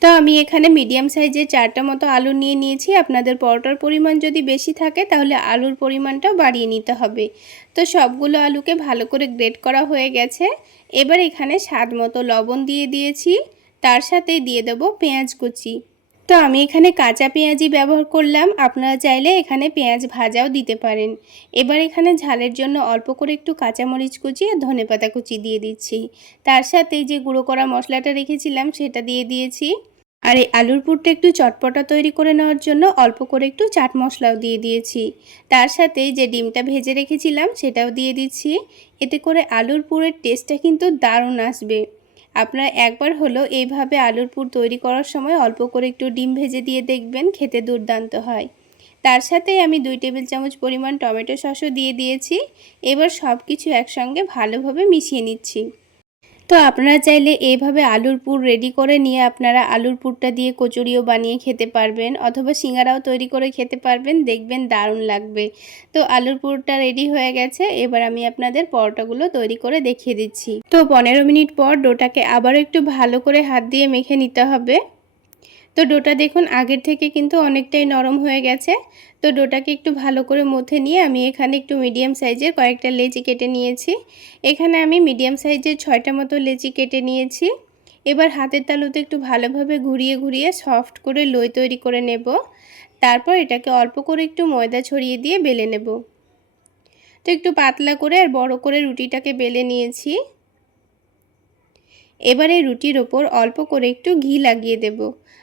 তো আমি এখানে মিডিয়াম সাইজের 4টা মতো আলু নিয়ে নিয়েছি। আপনাদের পরোটার পরিমাণ যদি বেশি থাকে তাহলে আলুর পরিমাণটাও বাড়িয়ে নিতে হবে। তো সবগুলো আলুকে ভালো করে গ্রেট করা হয়ে গেছে। এবার এখানে স্বাদ মতো লবণ দিয়ে দিয়েছি, তার সাথেই দিয়ে দেব পেঁয়াজ কুচি। তো আমি এখানে কাঁচা পেঁয়াজই ব্যবহার করলাম, আপনারা চাইলে এখানে পেঁয়াজ ভাজাও দিতে পারেন। এবার এখানে ঝালের জন্য অল্প করে একটু কাঁচামরিচ কুচি আর ধনেপাতা কুচি দিয়ে দিচ্ছি। তার সাথে যে গুঁড়ো করা মশলাটা রেখেছিলাম সেটা দিয়ে দিয়েছি। আর এই আলুর পুরটা একটু চটপটা তৈরি করে নেওয়ার জন্য অল্প করে একটু চাট মশলাও দিয়ে দিয়েছি। তার সাথে যে ডিমটা ভেজে রেখেছিলাম সেটাও দিয়ে দিচ্ছি। এতে করে আলুর পুরের টেস্টটা কিন্তু দারুণ আসবে। আপনারা একবার হলো এইভাবে আলুর পুর তৈরি করার সময় অল্প করে একটু ডিম ভেজে দিয়ে দেখবেন, খেতে দুর্দান্ত হয়। তার সাথে আমি 2 টেবিল চামচ পরিমাণ টমেটো সসও দিয়ে দিয়েছি। এবার সব কিছু একসঙ্গে ভালোভাবে মিশিয়ে নিচ্ছি। তো আপনারা চাইলে এইভাবে আলুর পুর রেডি করে নিয়ে আপনারা আলুর পুরটা দিয়ে কচুরিও বানিয়ে খেতে পারবেন, অথবা সিঙ্গারাও তৈরি করে খেতে পারবেন, দেখবেন দারুণ লাগবে। তো আলুর পুরটা রেডি হয়ে গেছে। এবার আমি আপনাদের পরোটাগুলো তৈরি করে দেখিয়ে দিচ্ছি। তো 15 মিনিট পর ডোটাকে আবারও একটু ভালো করে হাত দিয়ে মেখে নিতে হবে। তো ডোটা দেখুন আগের থেকে কিন্তু অনেকটাই নরম হয়ে গেছে। তো ডোটাকে একটু ভালো করে মথে নিয়ে আমি এখানে একটু মিডিয়াম সাইজের কয়েকটা লেচি কেটে নিয়েছি। এখানে আমি মিডিয়াম সাইজের 6টা মতো লেচি কেটে নিয়েছি। এবার হাতের তালুতে একটু ভালোভাবে ঘুরিয়ে ঘুরিয়ে সফট করে লই তৈরি করে নেব। তারপর এটাকে অল্প করে একটু ময়দা ছড়িয়ে দিয়ে বেলে নেব। তো একটু পাতলা করে আর বড় করে রুটিটাকে বেলে নিয়েছি। এবার এই রুটির ওপর অল্প করে একটু ঘি লাগিয়ে দেব।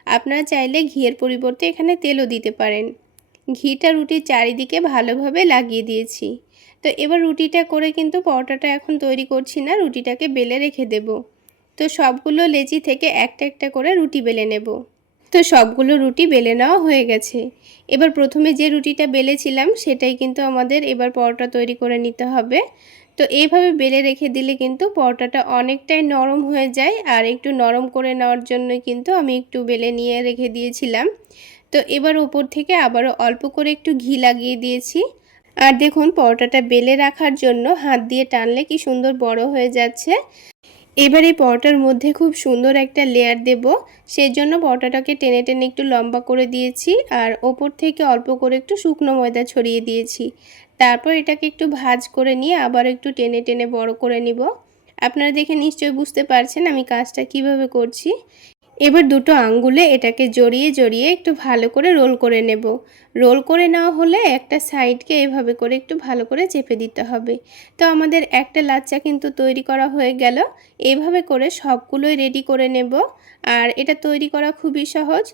আপনারা চাইলে ঘিয়ের পরিবর্তে এখানে তেলও দিতে পারেন। ঘিটা রুটির চারিদিকে ভালোভাবে লাগিয়ে দিয়েছি। তো এবার রুটিটা করে কিন্তু পরোটাটা এখন তৈরি করছি না, রুটিটাকে বেলে রেখে দেব। তো সবগুলো লেচি থেকে একটা একটা করে রুটি বেলে নেব। তো সবগুলো রুটি বেলে নেওয়া হয়ে গেছে। এবার প্রথমে যে রুটিটা বেলেছিলাম সেটাই কিন্তু আমাদের এবার পরোটা তৈরি করে নিতে হবে। তো এইভাবে বেলে রেখে দিলে কিন্তু পরোটাটা অনেকটাই নরম হয়ে যায়। আর একটু নরম করে নেওয়ার জন্য কিন্তু আমি একটু বেলে নিয়ে রেখে দিয়েছিলাম। তো এবার উপর থেকে আবারও অল্প করে একটু ঘি লাগিয়ে দিয়েছি। আর দেখুন পরোটাটা বেলে রাখার জন্য হাত দিয়ে টানলে কি সুন্দর বড় হয়ে যাচ্ছে। এবার এই পরোটার মধ্যে খুব সুন্দর একটা লেয়ার দেব, সেই জন্য পরোটাটাকে টেনে টেনে একটু লম্বা করে দিয়েছি আর ওপর থেকে অল্প করে একটু শুকনো ময়দা ছড়িয়ে দিয়েছি। তারপর এটাকে একটু ভাঁজ করে নিয়ে আবার একটু টেনে টেনে বড় করে নিব। আপনারা দেখে নিশ্চয়ই বুঝতে পারছেন আমি কাজটা কিভাবে করছি। এবার দুটো আঙ্গুলে এটাকে জড়িয়ে জড়িয়ে একটু ভালো করে রোল করে নেব। রোল করে নেওয়া হলে একটা সাইডকে এভাবে করে একটু ভালো করে চেপে দিতে হবে। তো আমাদের একটা লাচ্চা কিন্তু তৈরি করা হয়ে গেল। এইভাবে করে সবগুলোই রেডি করে নেব। আর এটা তৈরি করা খুবই সহজ।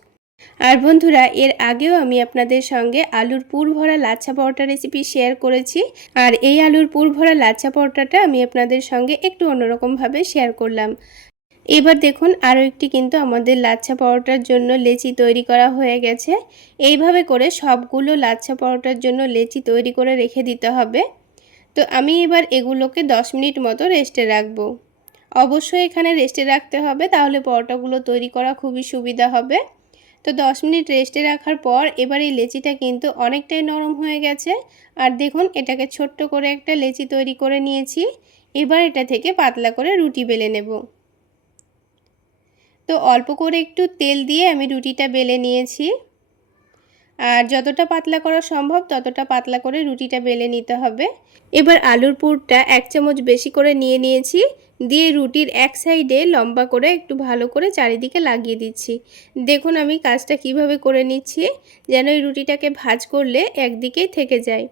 আর বন্ধুরা, এর আগেও আমি আপনাদের সঙ্গে আলুর পুর ভরা লাচ্ছা পরোটা রেসিপি শেয়ার করেছি। আর এই আলুর পুর ভরা লাচ্ছা পরোটাটা আমি আপনাদের সঙ্গে একটু অন্যরকমভাবে শেয়ার করলাম। এবার দেখুন আরও একটি কিন্তু আমাদের লাচ্ছা পরোটার জন্য লেচি তৈরি করা হয়ে গেছে। এইভাবে করে সবগুলো লাচ্ছা পরোটার জন্য লেচি তৈরি করে রেখে দিতে হবে। তো আমি এবার এগুলোকে 10 মিনিট মতো রেস্টে রাখবো। অবশ্যই এখানে রেস্টে রাখতে হবে, তাহলে পরোটাগুলো তৈরি করা খুবই সুবিধা হবে। তো 10 মিনিট রেস্টে রাখার পর এবার এই লেচিটা কিন্তু অনেকটাই নরম হয়ে গেছে। আর দেখুন এটাকে ছোট্ট করে একটা লেচি তৈরি করে নিয়েছি। এবার এটা থেকে পাতলা করে রুটি বেলে নেব। তো অল্প করে একটু তেল দিয়ে আমি রুটিটা বেলে নিয়েছি। আর যতটা পাতলা করা সম্ভব ততটা পাতলা করে রুটিটা বেলে নিতে হবে। এবার আলুর পুরটা 1 চামচ বেশি করে নিয়ে নিয়েছি, দিয়ে রুটির এক সাইডে লম্বা করে একটু ভালো করে চারিদিকে লাগিয়ে দিচ্ছি। দেখুন আমি কাজটা কিভাবে করে নিচ্ছি, যেন এই রুটিটাকে ভাঁজ করলে একদিকেই থেকে যায়।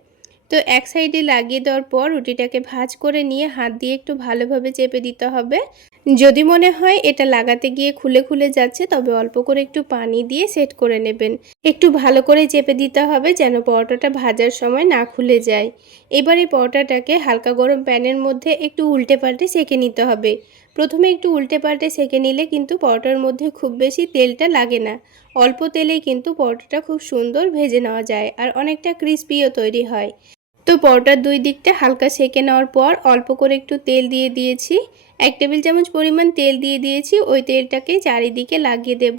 তো এক সাইডে লাগিয়ে দেওয়ার পর রুটিটাকে ভাঁজ করে নিয়ে হাত দিয়ে একটু ভালোভাবে চেপে দিতে হবে। যদি মনে হয় এটা লাগাতে গিয়ে খুলে খুলে যাচ্ছে, তবে অল্প করে একটু পানি দিয়ে সেট করে নেবেন। একটু ভালো করে চেপে দিতে হবে যেন পরোটাটা ভাজার সময় না খুলে যায়। এবার এই পরোটাটাকে হালকা গরম প্যানের মধ্যে একটু উল্টে পাল্টে সেঁকে নিতে হবে। প্রথমে একটু উল্টে পাল্টে সেঁকে নিলে কিন্তু পরোটার মধ্যে খুব বেশি তেলটা লাগে না। অল্প তেলেই কিন্তু পরোটাটা খুব সুন্দর ভেজে নেওয়া যায় আর অনেকটা ক্রিস্পিও তৈরি হয়। তো তো পরোটার দুই দিকটা হালকা সেঁকে নেওয়ার পর অল্প করে একটু তেল দিয়ে দিয়েছি। 1 টেবিল চামচ পরিমাণ তেল দিয়ে দিয়েছি। ওই তেলটাকে চারিদিকে লাগিয়ে দেব।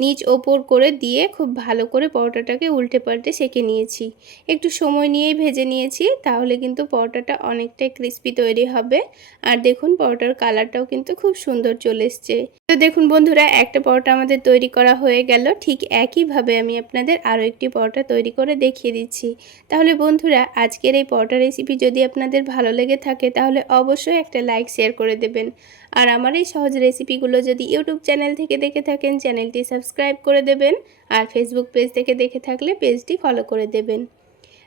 নিচ ওপর করে দিয়ে খুব ভালো করে পরোটাটাকে উল্টে পাল্টে সেঁকে নিয়েছি। একটু সময় নিয়েই ভেজে নিয়েছি, তাহলে কিন্তু পরোটাটা অনেকটাই ক্রিস্পি তৈরি হবে। আর দেখুন পরোটার কালারটাও কিন্তু খুব সুন্দর চলে এসছে। তো দেখুন বন্ধুরা, একটা পরোটা আমাদের তৈরি করা হয়ে গেল। ঠিক একইভাবে আমি আপনাদের আরও একটি পরোটা তৈরি করে দেখিয়ে দিচ্ছি। তাহলে বন্ধুরা, আজকের এই পরোটা রেসিপি যদি আপনাদের ভালো লেগে থাকে তাহলে অবশ্যই একটা লাইক শেয়ার করে দেবেন। আর আমার এই সহজ রেসিপিগুলো যদি ইউটিউব চ্যানেল থেকে দেখে থাকেন, চ্যানেলটি সাবস্ক্রাইব করে দেবেন। আর ফেসবুক পেজ থেকে দেখে থাকলে পেজটি ফলো করে দেবেন।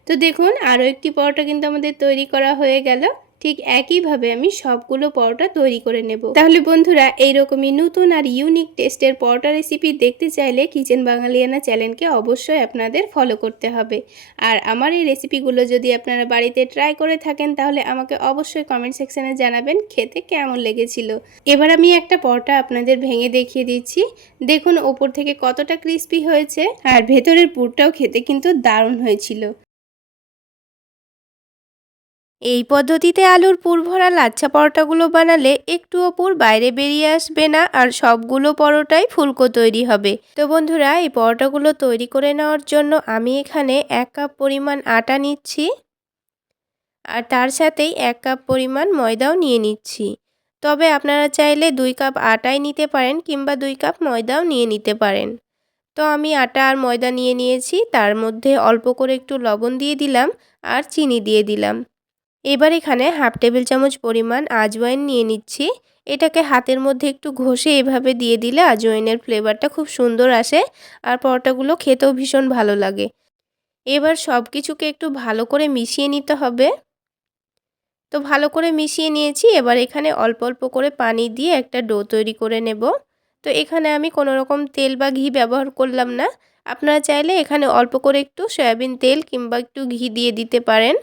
তো দেখুন আরও একটি পরোটা কিন্তু আমাদের তৈরি করা হয়ে গেল। ঠিক একইভাবে আমি সবগুলো পরোটা তৈরি করে নেব। তাহলে বন্ধুরা, এইরকমই নতুন আর ইউনিক টেস্টের পরোটা রেসিপি দেখতে চাইলে কিচেন বাঙালিয়ানা চ্যানেলকে অবশ্যই আপনাদের ফলো করতে হবে। আর আমার এই রেসিপিগুলো যদি আপনারা বাড়িতে ট্রাই করে থাকেন তাহলে আমাকে অবশ্যই কমেন্ট সেকশানে জানাবেন খেতে কেমন লেগেছিল। এবার আমি একটা পরোটা আপনাদের ভেঙে দেখিয়ে দিচ্ছি। দেখুন ওপর থেকে কতটা ক্রিস্পি হয়েছে, আর ভেতরের পুরটাও খেতে কিন্তু দারুণ হয়েছিল। এই পদ্ধতিতে আলুর পুর ভরা লাচ্ছা পরোটাগুলো বানালে একটুও পুর বাইরে বেরিয়ে আসবে না, আর সবগুলো পরোটাই ফুলকো তৈরি হবে। তো বন্ধুরা, এই পরোটাগুলো তৈরি করে নেওয়ার জন্য আমি এখানে 1 কাপ পরিমাণ আটা নিচ্ছি, আর তার সাথেই 1 কাপ পরিমাণ ময়দাও নিয়ে নিচ্ছি। তবে আপনারা চাইলে 2 কাপ আটাই নিতে পারেন কিংবা 2 কাপ ময়দাও নিয়ে নিতে পারেন। তো আমি আটা আর ময়দা নিয়ে নিয়েছি, তার মধ্যে অল্প করে একটু লবণ দিয়ে দিলাম আর চিনি দিয়ে দিলাম। এবার এখানে হাফ টেবিল চামচ পরিমাণ আজওয়াইন নিয়ে নিচ্ছি। এটাকে হাতের মধ্যে একটু ঘষে এভাবে দিয়ে দিলে আজওয়াইনের ফ্লেভারটা খুব সুন্দর আসে, আর পরোটাগুলো খেতেও ভীষণ ভালো লাগে। এবার সব কিছুকে একটু ভালো করে মিশিয়ে নিতে হবে। তো ভালো করে মিশিয়ে নিয়েছি। এবার এখানে অল্প অল্প করে পানি দিয়ে একটা ডো তৈরি করে নেব। তো এখানে আমি কোনো রকম তেল বা ঘি ব্যবহার করলাম না। আপনারা চাইলে এখানে অল্প করে একটু সয়াবিন তেল কিংবা একটু ঘি দিয়ে দিতে পারেন।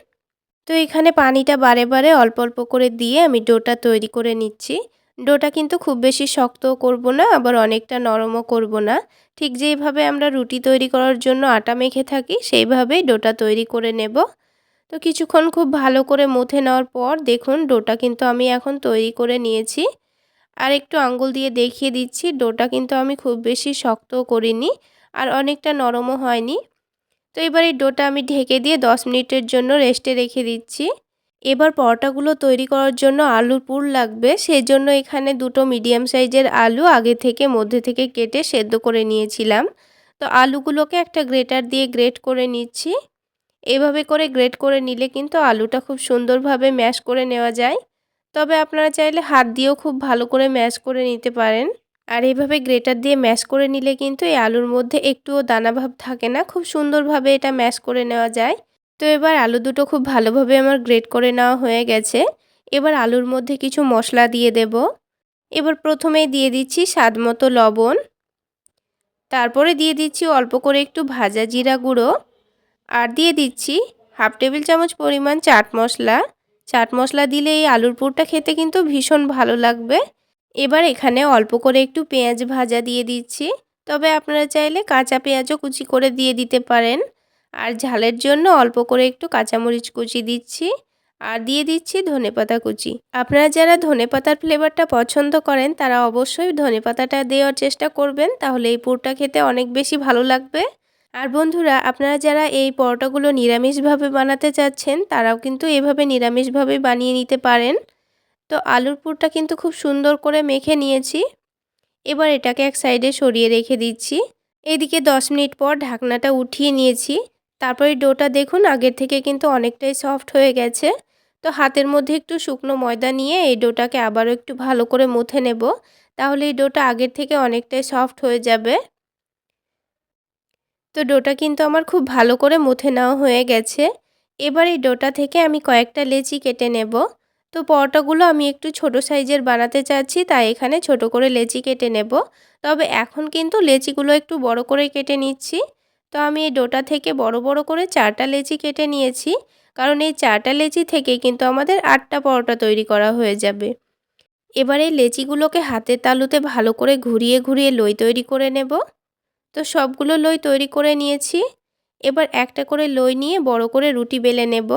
তো এখানে পানিটা বারে বারে অল্প অল্প করে দিয়ে আমি ডোটা তৈরি করে নিচ্ছি। ডোটা কিন্তু খুব বেশি শক্তও করব না, আবার অনেকটা নরমও করব না। ঠিক যেইভাবে আমরা রুটি তৈরি করার জন্য আটা মেখে থাকি সেইভাবেই ডোটা তৈরি করে নেব। তো কিছুক্ষণ খুব ভালো করে মথে নেওয়ার পর দেখুন ডোটা কিন্তু আমি এখন তৈরি করে নিয়েছি। আর একটু আঙ্গুল দিয়ে দেখিয়ে দিচ্ছি, ডোটা কিন্তু আমি খুব বেশি শক্তও করিনি আর অনেকটা নরমও হয়নি। তো এবার এই ডোটা আমি ঢেকে দিয়ে 10 মিনিটের জন্য রেস্টে রেখে দিচ্ছি। এবার পরোটাগুলো তৈরি করার জন্য আলুর পুর লাগবে, সেই জন্য এখানে দুটো মিডিয়াম সাইজের আলু আগে থেকে মধ্যে থেকে কেটে সেদ্ধ করে নিয়েছিলাম। তো আলুগুলোকে একটা গ্রেটার দিয়ে গ্রেট করে নিচ্ছি। এভাবে করে গ্রেট করে নিলে কিন্তু আলুটা খুব সুন্দরভাবে ম্যাশ করে নেওয়া যায়। তবে আপনারা চাইলে হাত দিয়েও খুব ভালো করে ম্যাশ করে নিতে পারেন। আর এইভাবে গ্রেটার দিয়ে ম্যাশ করে নিলে কিন্তু এই আলুর মধ্যে একটুও দানাভাব থাকে না, খুব সুন্দরভাবে এটা ম্যাশ করে নেওয়া যায়। তো এবার আলু দুটো খুব ভালোভাবে আমার গ্রেট করে নেওয়া হয়ে গেছে। এবার আলুর মধ্যে কিছু মশলা দিয়ে দেব। এবার প্রথমেই দিয়ে দিচ্ছি স্বাদমতো লবণ, তারপরে দিয়ে দিচ্ছি অল্প করে একটু ভাজা জিরা গুঁড়ো, আর দিয়ে দিচ্ছি হাফ টেবিল চামচ পরিমাণ চাট মশলা। চাট মশলা দিলে এই আলুর পুরটা খেতে কিন্তু ভীষণ ভালো লাগবে। এবার এখানে অল্প করে একটু পেঁয়াজ ভাজা দিয়ে দিচ্ছি, তবে আপনারা চাইলে কাঁচা পেঁয়াজও কুচি করে দিয়ে দিতে পারেন। আর ঝালের জন্য অল্প করে একটু কাঁচামরিচ কুচি দিচ্ছি, আর দিয়ে দিচ্ছি ধনেপাতা কুচি। আপনারা যারা ধনেপাতার ফ্লেভারটা পছন্দ করেন তারা অবশ্যই ধনেপাতাটা দেওয়ার চেষ্টা করবেন, তাহলে এই পুরটা খেতে অনেক বেশি ভালো লাগবে। আর বন্ধুরা, আপনারা যারা এই পরোটাগুলো নিরামিষভাবে বানাতে চাচ্ছেন তারাও কিন্তু এভাবে নিরামিষভাবে বানিয়ে নিতে পারেন। তো আলুর পুরটা কিন্তু খুব সুন্দর করে মেখে নিয়েছি। এবার এটাকে এক সাইডে সরিয়ে রেখে দিচ্ছি। এদিকে 10 মিনিট পর ঢাকনাটা উঠিয়ে নিয়েছি। তারপরে ডোটা দেখুন আগের থেকে কিন্তু অনেকটাই সফট হয়ে গেছে। তো হাতের মধ্যে একটু শুকনো ময়দা নিয়ে এই ডোটাকে আবারও একটু ভালো করে মথে নেব, তাহলে এই ডোটা আগের থেকে অনেকটাই সফট হয়ে যাবে। তো ডোটা কিন্তু আমার খুব ভালো করে মথে নেওয়া হয়ে গেছে। এবার এই ডোটা থেকে আমি কয়েকটা লেচি কেটে নেব। তো পরোটাগুলো আমি একটু ছোট সাইজের বানাতে চাচ্ছি, তাই এখানে ছোট করে লেচি কেটে নেব। তবে এখন কিন্তু লেচিগুলো একটু বড় করে কেটে নিচ্ছি। তো আমি এই ডোটা থেকে বড় বড় করে 4টা লেচি কেটে নিয়েছি, কারণ এই 4টা লেচি থেকে কিন্তু আমাদের 8টা পরোটা তৈরি করা হয়ে যাবে। এবার এই লেচিগুলোকে হাতের তালুতে ভালো করে ঘুরিয়ে ঘুরিয়ে লই তৈরি করে নেব। তো সবগুলো লই তৈরি করে নিয়েছি। এবার একটা করে লই নিয়ে বড় করে রুটি বেলে নেব।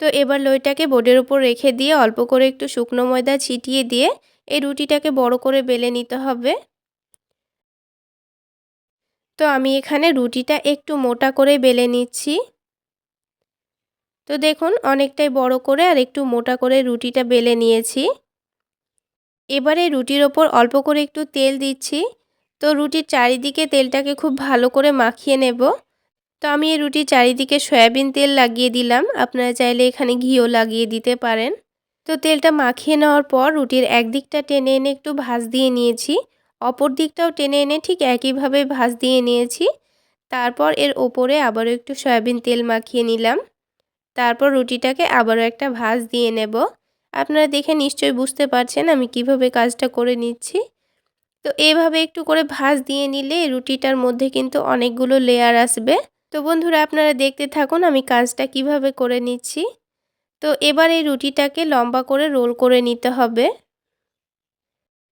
তো এবার লইটাকে বোর্ডের উপর রেখে দিয়ে অল্প করে একটু শুকনো ময়দা ছিটিয়ে দিয়ে এই রুটিটাকে বড় করে বেলে নিতে হবে। তো আমি এখানে রুটিটা একটু মোটা করে বেলে নিচ্ছি। তো দেখুন অনেকটাই বড় করে আর একটু মোটা করে রুটিটা বেলে নিয়েছি। এবারে রুটির ওপর অল্প করে একটু তেল দিচ্ছি। তো রুটির চারিদিকে তেলটাকে খুব ভালো করে মাখিয়ে নেব। তো আমি এই রুটির চারিদিকে সয়াবিন তেল লাগিয়ে দিলাম। আপনারা চাইলে এখানে ঘিও লাগিয়ে দিতে পারেন। তো তেলটা মাখিয়ে নেওয়ার পর রুটির একদিকটা টেনে এনে একটু ভাঁজ দিয়ে নিয়েছি। অপর দিকটাও টেনে এনে ঠিক একইভাবে ভাঁজ দিয়ে নিয়েছি। তারপর এর ওপরে আবারও একটু সয়াবিন তেল মাখিয়ে নিলাম। তারপর রুটিটাকে আবারও একটা ভাঁজ দিয়ে নেব। আপনারা দেখে নিশ্চয়ই বুঝতে পারছেন আমি কিভাবে কাজটা করে নিচ্ছি। তো এভাবে একটু করে ভাঁজ দিয়ে নিলে রুটিটার মধ্যে কিন্তু অনেকগুলো লেয়ার আসবে। তো বন্ধুরা আপনারা দেখতে থাকুন আমি কাজটা কিভাবে করে নিচ্ছি। তো এবার এই রুটিটাকে লম্বা করে রোল করে নিতে হবে।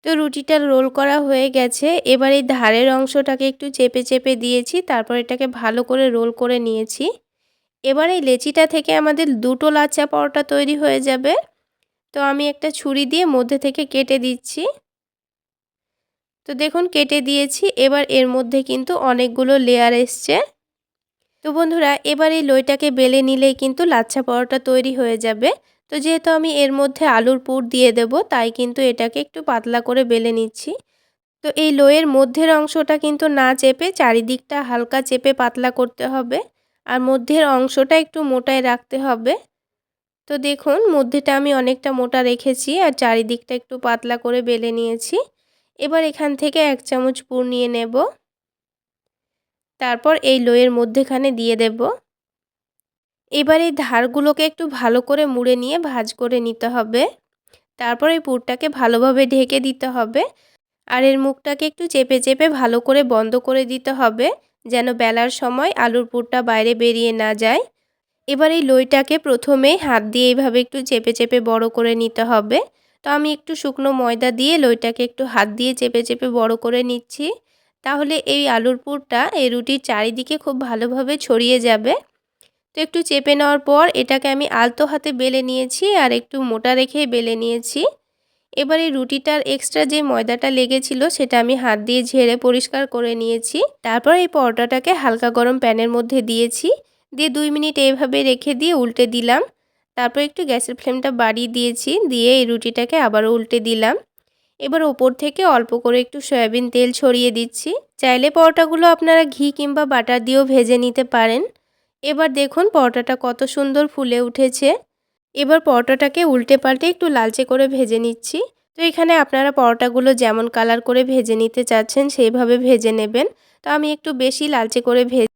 তো রুটিটা রোল করা হয়ে গেছে। এবার এই ধারের অংশটাকে একটু চেপে চেপে দিয়েছি। তারপর এটাকে ভালো করে রোল করে নিয়েছি। এবার এই লেচিটা থেকে আমাদের দুটো লাচ্ছা পরোটা তৈরি হয়ে যাবে। তো আমি একটা ছুরি দিয়ে মধ্যে থেকে কেটে দিচ্ছি। তো দেখুন কেটে দিয়েছি। এবার এর মধ্যে কিন্তু অনেকগুলো লেয়ার এসছে। তো বন্ধুরা এবার এই লইটাকে বেলে নিলেই কিন্তু লাচ্ছা পরোটা তৈরি হয়ে যাবে। তো যেহেতু আমি এর মধ্যে আলুর পুর দিয়ে দেব তাই কিন্তু এটাকে একটু পাতলা করে বেলে নিচ্ছি। তো এই লইয়ের মধ্যের অংশটা কিন্তু না চেপে চারিদিকটা হালকা চেপে পাতলা করতে হবে। আর মধ্যের অংশটা একটু মোটায় রাখতে হবে। তো দেখুন মধ্যেটা আমি অনেকটা মোটা রেখেছি আর চারিদিকটা একটু পাতলা করে বেলে নিয়েছি। এবার এখান থেকে 1 চামচ পুর নিয়ে নেব। তারপর এই লইয়ের মধ্যেখানে দিয়ে দেব। এবার এই ধারগুলোকে একটু ভালো করে মুড়ে নিয়ে ভাঁজ করে নিতে হবে। তারপর এই পুরটাকে ভালোভাবে ঢেকে দিতে হবে। আর এর মুখটাকে একটু চেপে চেপে ভালো করে বন্ধ করে দিতে হবে যেন বেলার সময় আলুর পুরটা বাইরে বেরিয়ে না যায়। এবার এই লইটাকে প্রথমেই হাত দিয়ে এইভাবে একটু চেপে চেপে বড় করে নিতে হবে। তো আমি একটু শুকনো ময়দা দিয়ে লইটাকে একটু হাত দিয়ে চেপে চেপে বড় করে নিচ্ছি। তাহলে এই আলুর পুরটা এই রুটির চারিদিকে খুব ভালোভাবে ছড়িয়ে যাবে। তো একটু চেপে নেওয়ার পর এটাকে আমি আলতো হাতে বেলে নিয়েছি আর একটু মোটা রেখে বেলে নিয়েছি। এবার এই রুটিটার এক্সট্রা যে ময়দাটা লেগেছিল সেটা আমি হাত দিয়ে ঝেড়ে পরিষ্কার করে নিয়েছি। তারপর এই পরোটাটাকে হালকা গরম প্যানের মধ্যে দিয়েছি। দিয়ে 2 মিনিট এইভাবে রেখে দিয়ে উল্টে দিলাম। তারপর একটু গ্যাসের ফ্লেমটা বাড়িয়ে দিয়েছি। দিয়ে এই রুটিটাকে আবারও উল্টে দিলাম। এবার ওপর থেকে অল্প করে একটু সয়াবিন তেল ছড়িয়ে দিচ্ছি। চাইলে পরোটাগুলো আপনারা ঘি কিংবা বাটার দিয়েও ভেজে নিতে পারেন। এবার দেখুন পরোটাটা কত সুন্দর ফুলে উঠেছে। এবার পরোটাটাকে উল্টে পাল্টে একটু লালচে করে ভেজে নিচ্ছি। তো এখানে আপনারা পরোটাগুলো যেমন কালার করে ভেজে নিতে চাচ্ছেন সেইভাবে ভেজে নেবেন। তো আমি একটু বেশি লালচে করে